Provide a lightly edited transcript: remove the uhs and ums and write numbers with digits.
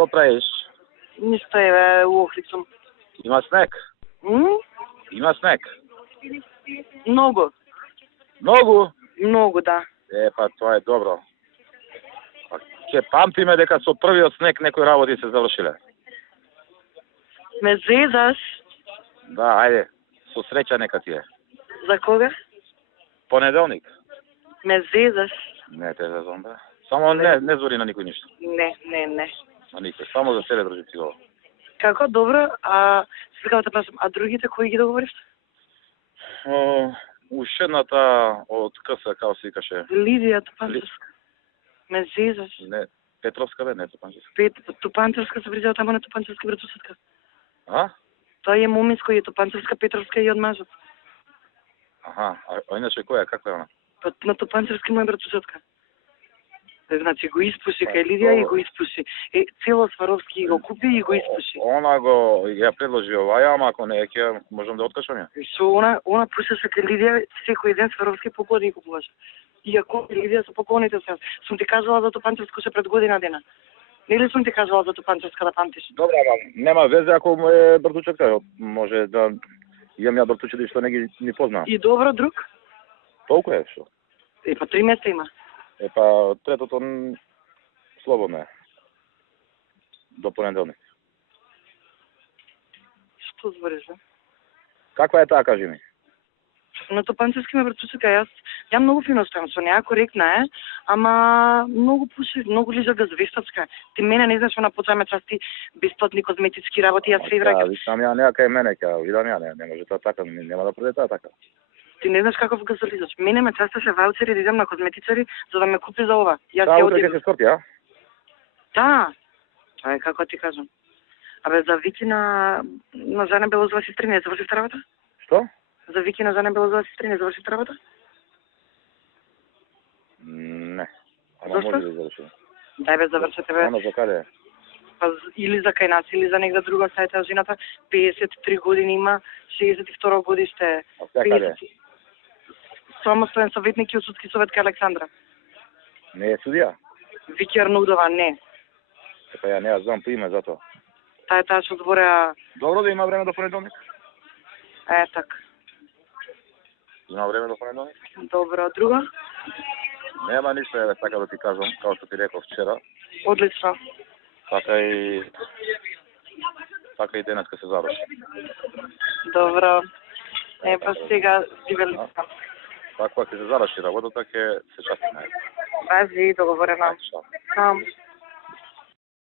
Што правиш? Ништо е у Охрид сум. Има снег? Има снег? Многу, Многу? многу, да. Па тоа е добро. Па ќе памтиме дека со првиот снег некои работи се завршиле. Ме зезаш? Да, ајде, со среќа нека ти е. За кога? Понеделник. Ме зезаш? Не те зезам, бе. Само не звори на никој ништо. Не. На никој, само за себе држи цигова. Како? Добро, а сега да прашам, а другите кои ги договориш? Ушедната од КС, како се викаше? Лидија Тупанчевска. Ме зезаш? Не, Петровска бе, не Тупанчевска. Тупанчевска се вризава тамо на Тупанчевска братусетка. А? Тоа е моминско, е Тупанчевска, Петровска и од мажот. Аха, а иначе која, каква е она? Па на Тупанчевски моја братусетка. Значи го испуши кај Лидија и го испуши. Цело Сваровски го купи и го испуши. Она го ја предложи оваја, ама ако не ќе можам да откажам ја. И со она пушеше кај Лидија, секој ден Сваровски поклони купуваше. Иако Лидија со поклоните се. Сум ти кажала за Тупанчевско се пред година дена. Нели сум ти кажала за Тупанчевска да памтиш? Добре, ама нема везе ако му е братучетка. Може да имам ја братучета што не ги ни познавам. И добро друг? Толку е што? Па 3 места има. Па третото слободно е. До понеделник. Што збориш, бе? Каква е таа, кажи ми? На Тупанчевски ме братучетка, ја многу фино стојам со неа, коректна е, ама многу пуши, многу лижа газвестачка. Ти мене не знаеш, она почаме части бесплатни козметички работи, јас се враќам. Викам ја неа кај мене, ќе видам ја, не може тоа така, нема да проде тоа така. Ти не знаеш каков газолизач. Мене ме частеше ваучери да идам на козметичари за да ме купи за ова. Јас Таа ќе утре ќе одам. се скорти, а? Да. Тоа е како ти кажам. Абе за Вики на Жана Белозова сестри не заврши работа? Што? За Вики на Жана Белозова сестри не заврши работа? Не. Ама Зошто? може да заврши. Дај бе завршете бе. Она за каде? Па или за кај нас, или за негда друга сајта жената 53 години има, 62 годиште е. А сега каде? Самостоен советник и од судски совет кај Александра. Не е судија? Вики Арнудова, не. Па ја не ја знам по име за тоа. Таа што збореа, Добро да има време до понеделник. така. Има време до понеделник? Добро, друго? Нема ништо, еве така да ти кажам, како што ти реков вчера, Одлично. така и денеска се заврши. Добро. Па сега живели. Така ќе се заврши работата, ќе се частиме. Пази, договорено. Чао. Сам.